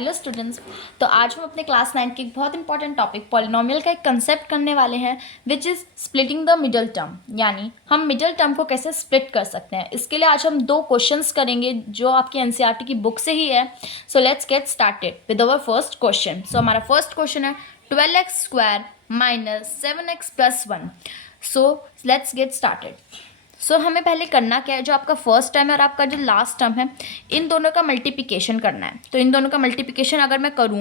Hello students. तो आज हम अपने क्लास 9 के एक बहुत इंपॉर्टेंट टॉपिक पॉलिनोमियल का एक कंसेप्ट करने वाले हैं which is splitting the middle term, यानी हम मिडल टर्म को कैसे स्प्लिट कर सकते हैं। इसके लिए आज हम दो क्वेश्चंस करेंगे जो आपकी एनसीईआरटी की बुक से ही है। So let's get started with our first question. So हमारा फर्स्ट क्वेश्चन है 12x² - 7x + 1। So let's get started. So हमें पहले करना क्या है, जो आपका फर्स्ट टर्म है और आपका जो लास्ट टर्म है, इन दोनों का मल्टीप्लिकेशन करना है। तो इन दोनों का मल्टीप्लिकेशन अगर मैं करूँ,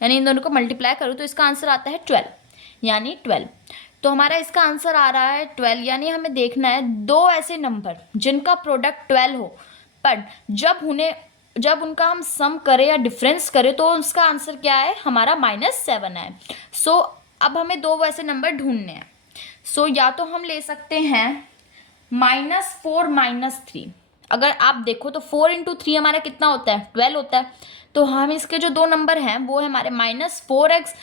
यानी इन दोनों को मल्टीप्लाई करूँ, तो इसका आंसर आता है 12, यानी 12। तो हमारा इसका आंसर आ रहा है 12, यानी हमें देखना है दो ऐसे नंबर जिनका प्रोडक्ट 12 हो, पर जब उनका हम सम करें या डिफरेंस करें तो उसका आंसर क्या है, हमारा -7 है। सो अब हमें दो वैसे नंबर ढूंढने हैं। सो या तो हम ले सकते हैं -4 - 3। अगर आप देखो तो 4 × 3 हमारा कितना होता है, 12 होता है। तो हम इसके जो दो नंबर हैं वो है हमारे -4x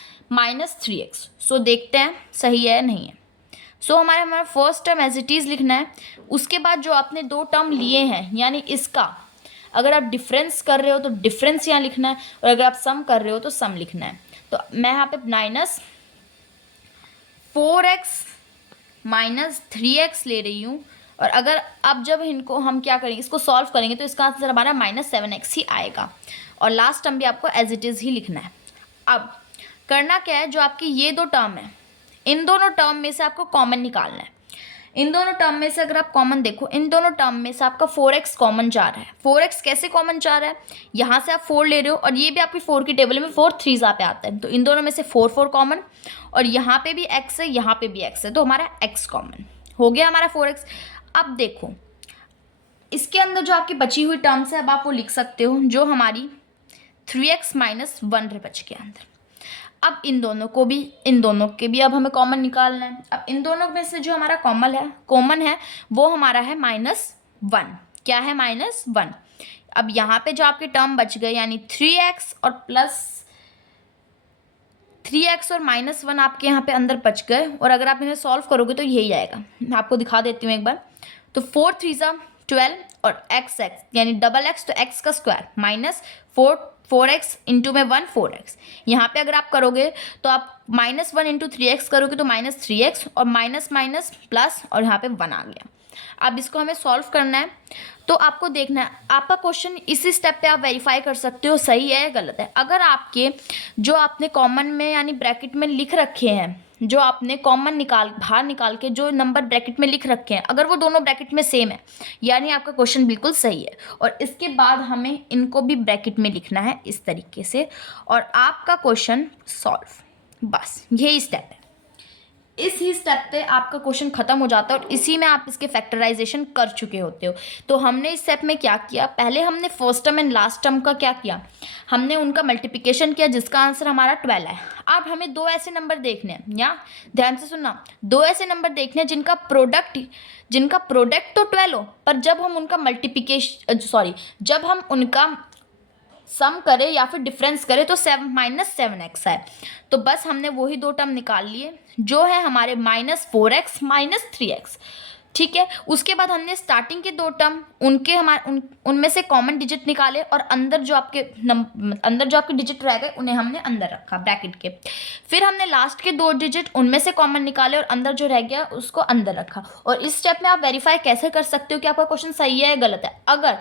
- 3x। सो देखते हैं सही है या नहीं है। सो हमारा first term as it is लिखना है। उसके बाद जो आपने दो टर्म लिए हैं, यानी इसका अगर आप डिफरेंस कर रहे हो तो डिफरेंस यहाँ लिखना है, और अगर आप सम कर रहे हो तो सम लिखना है। तो मैं यहाँ पे -4x - 3x ले रही हूँ, और अगर अब जब इनको हम क्या करेंगे, इसको सॉल्व करेंगे, तो इसका आंसर हमारा -7x ही आएगा, और लास्ट टर्म भी आपको एज इट इज़ ही लिखना है। अब करना क्या है, जो आपकी ये दो टर्म है, इन दोनों टर्म में से आपको कॉमन निकालना है। इन दोनों टर्म में से अगर आप कॉमन देखो, इन दोनों टर्म में से आपका 4x कॉमन जा रहा है। 4x कैसे कॉमन जा रहा है, यहाँ से आप 4 ले रहे हो, और ये भी आपकी 4 की टेबल में 4 3 पे आता है, तो इन दोनों में से 4 4 कॉमन, और यहाँ पे भी x है, यहाँ पे भी x है, तो हमारा x कॉमन हो गया हमारा 4x। अब देखो इसके अंदर जो आपकी बची हुई टर्म्स है, अब आप वो लिख सकते हो, जो हमारी 3x - 1 बच गया अंदर। अब इन दोनों के भी अब हमें कॉमन निकालना है। अब इन दोनों में से जो हमारा कॉमन है वो हमारा है -1। क्या है, -1। अब यहाँ पे जो आपके टर्म बच गए, यानी 3x और -1 आपके यहाँ पे अंदर बच गए, और अगर आप इन्हें सॉल्व करोगे तो यही आएगा। मैं आपको दिखा देती हूँ एक बार। तो 4 3 12, और x यानी डबल x, तो x का स्क्वायर -4x इंटू में 1 4x। यहाँ पे अगर आप करोगे तो आप -1 × 3x करोगे तो -3x, और माइनस माइनस प्लस, और यहाँ पे 1 आ गया। अब इसको हमें सॉल्व करना है, तो आपको देखना है आपका क्वेश्चन इसी स्टेप पे आप वेरीफाई कर सकते हो सही है या गलत है। अगर आपके जो आपने कॉमन में यानी ब्रैकेट में लिख रखे हैं, जो आपने कॉमन बाहर निकाल के जो नंबर ब्रैकेट में लिख रखे हैं, अगर वो दोनों ब्रैकेट में सेम है, यानी आपका क्वेश्चन बिल्कुल सही है। और इसके बाद हमें इनको भी ब्रैकेट में लिखना है इस तरीके से, और आपका क्वेश्चन सॉल्व। बस यही स्टेप है। इस ही स्टेप पे आपका क्वेश्चन खत्म हो जाता है, और इसी में आप इसके फैक्टराइजेशन कर चुके होते हो। तो हमने इस स्टेप में क्या किया, पहले हमने first term and last term का क्या किया, हमने उनका मल्टीप्लिकेशन किया, जिसका आंसर हमारा 12 है। अब हमें दो ऐसे नंबर देखने हैं, या ध्यान से सुनना, दो ऐसे नंबर देखने हैं जिनका प्रोडक्ट तो 12 हो, पर जब हम उनका सम करें या फिर डिफरेंस करें तो -7x है। तो बस हमने वही दो टर्म निकाल लिए, जो है हमारे -4x - 3x। ठीक है, उसके बाद हमने स्टार्टिंग के दो टर्म उनमें से कॉमन डिजिट निकाले, और अंदर जो आपके डिजिट रह गए उन्हें हमने अंदर रखा ब्रैकेट के। फिर हमने लास्ट के दो डिजिट उनमें से कॉमन निकाले, और अंदर जो रह गया उसको अंदर रखा। और इस स्टेप में आप वेरीफाई कैसे कर सकते हो कि आपका क्वेश्चन सही है या गलत है। अगर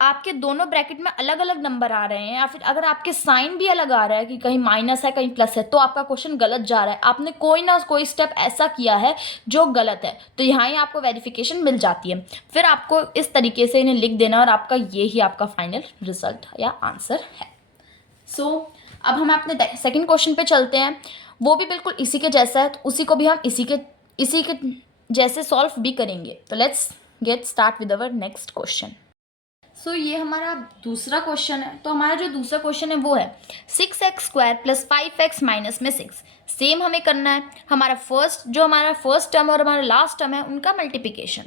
आपके दोनों ब्रैकेट में अलग अलग नंबर आ रहे हैं, या फिर अगर आपके साइन भी अलग आ रहा है कि कहीं माइनस है कहीं प्लस है, तो आपका क्वेश्चन गलत जा रहा है, आपने कोई ना कोई स्टेप ऐसा किया है जो गलत है, तो यहाँ ही आपको वेरिफिकेशन मिल जाती है। फिर आपको इस तरीके से इन्हें लिख देना, और आपका ये ही आपका फाइनल रिजल्ट या आंसर है। सो अब हम अपने सेकेंड क्वेश्चन पे चलते हैं। वो भी बिल्कुल इसी के जैसा है, तो उसी को भी हम इसी के जैसे सॉल्व भी करेंगे। तो let's get start with our next question. So ये हमारा दूसरा क्वेश्चन है। तो हमारा जो दूसरा क्वेश्चन है वो है 6x² + 5x - 6। सेम हमें करना है, हमारा फर्स्ट टर्म और हमारा लास्ट टर्म है उनका मल्टीप्लिकेशन।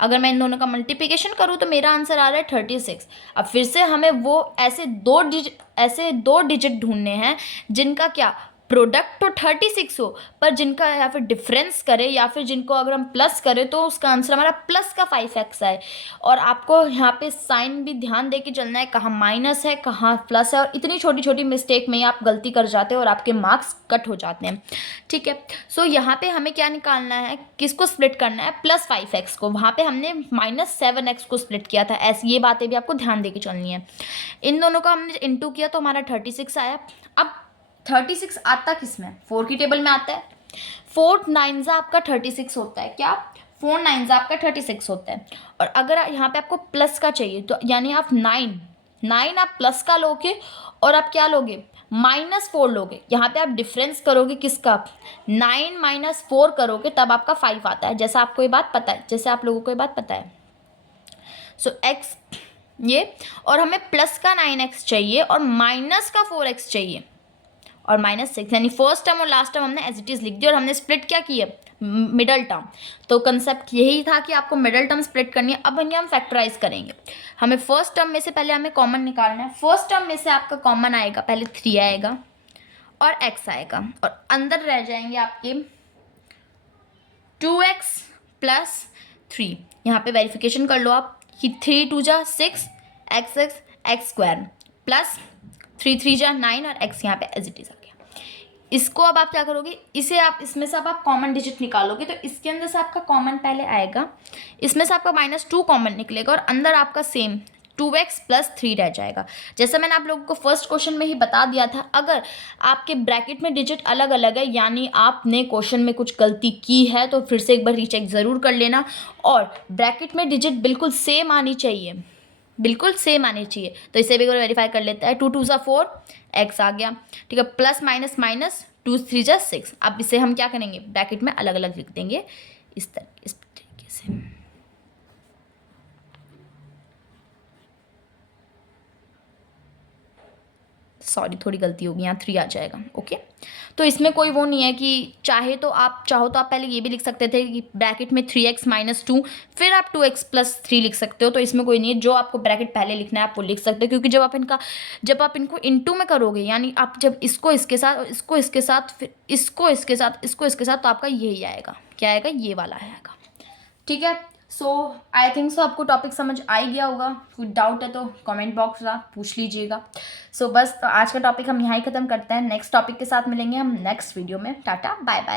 अगर मैं इन दोनों का मल्टीप्लिकेशन करूँ तो मेरा आंसर आ रहा है 36। अब फिर से हमें वो ऐसे दो डिजिट ढूंढने हैं जिनका क्या प्रोडक्ट तो 36 हो, पर जिनका या फिर डिफरेंस करे या फिर जिनको अगर हम प्लस करें तो उसका आंसर हमारा प्लस का 5x आए। और आपको यहाँ पे साइन भी ध्यान दे के चलना है, कहाँ माइनस है कहाँ प्लस है, और इतनी छोटी छोटी मिस्टेक में ही आप गलती कर जाते हो और आपके मार्क्स कट हो जाते हैं। ठीक है, सो यहाँ पे हमें क्या निकालना है, किसको स्प्लिट करना है, प्लस 5x को। वहाँ पे हमने -7x को स्प्लिट किया था। ऐसी ये बातें भी आपको ध्यान दे के चलनी है। इन दोनों को हमने इंटू किया तो हमारा 36 आया। अब 36 आता किस में, 4 की टेबल में आता है। 4 9 आपका 36 होता है। क्या 4 9 आपका 36 होता है। और अगर यहाँ पे आपको प्लस का चाहिए तो यानी आप 9 आप प्लस का लोगे और आप क्या लोगे, -4 लोगे। यहाँ पे आप डिफरेंस करोगे किसका, 9 - 4 करोगे तब आपका 5 आता है। जैसा आपको ये बात पता है, जैसे आप लोगों को ये बात पता है। सो x ये, और हमें प्लस का 9x चाहिए और माइनस का 4x चाहिए और -6, यानी फर्स्ट टर्म और लास्ट टर्म हमने एज इट इज़ लिख दिया और हमने स्प्लिट क्या की है, मिडल टर्म। तो कंसेप्ट यही था कि आपको मिडल टर्म स्प्लिट करनी है। अब इन्हें हम फैक्टराइज करेंगे। हमें फर्स्ट टर्म में से पहले हमें कॉमन निकालना है। फर्स्ट टर्म में से आपका कॉमन आएगा, पहले 3 आएगा और x आएगा और अंदर रह जाएंगे आपके 2x + 3। यहाँ पे वेरिफिकेशन कर लो आप कि 3 2 जा 6 x प्लस 3 3 जा 9 और x यहाँ पे एज इट इज आ गया। इसको अब आप क्या करोगे, इसे आप इसमें से अब आप कॉमन डिजिट निकालोगे तो इसके अंदर से आपका कॉमन पहले आएगा, इसमें से आपका -2 कॉमन निकलेगा और अंदर आपका सेम 2x + 3 रह जाएगा। जैसा मैंने आप लोगों को फर्स्ट क्वेश्चन में ही बता दिया था, अगर आपके ब्रैकेट में डिजिट अलग अलग है यानी आपने क्वेश्चन में कुछ गलती की है तो फिर से एक बार रीचेक ज़रूर कर लेना। और ब्रैकेट में डिजिट बिल्कुल सेम आनी चाहिए, बिल्कुल सेम आनी चाहिए। तो इसे भी वेरीफाई कर लेता है। 2 2 = 4 x आ गया। ठीक है, प्लस माइनस माइनस 2 3 = 6। अब इसे हम क्या करेंगे, ब्रैकेट में अलग अलग लिख देंगे इस तरीके से। सॉरी थोड़ी गलती होगी, यहाँ 3 आ जाएगा। ओके, तो इसमें कोई वो नहीं है कि चाहो तो आप पहले ये भी लिख सकते थे कि ब्रैकेट में 3x - 2 फिर आप 2x + 3 लिख सकते हो। तो इसमें कोई नहीं है, जो आपको ब्रैकेट पहले लिखना है आप वो लिख सकते हो। क्योंकि जब आप इनको इनटू में करोगे यानी आप जब इसको इसके साथ, इसको इसके साथ, फिर इसको इसके साथ, इसको इसके साथ, तो आपका यही आएगा। क्या आएगा, ये वाला आएगा। ठीक है, सो आई थिंक सो आपको टॉपिक समझ आ ही गया होगा। कोई डाउट है तो कमेंट बॉक्स में पूछ लीजिएगा। सो बस तो आज का टॉपिक हम यहाँ ही ख़त्म करते हैं। नेक्स्ट टॉपिक के साथ मिलेंगे हम नेक्स्ट वीडियो में। Ta-ta bye bye.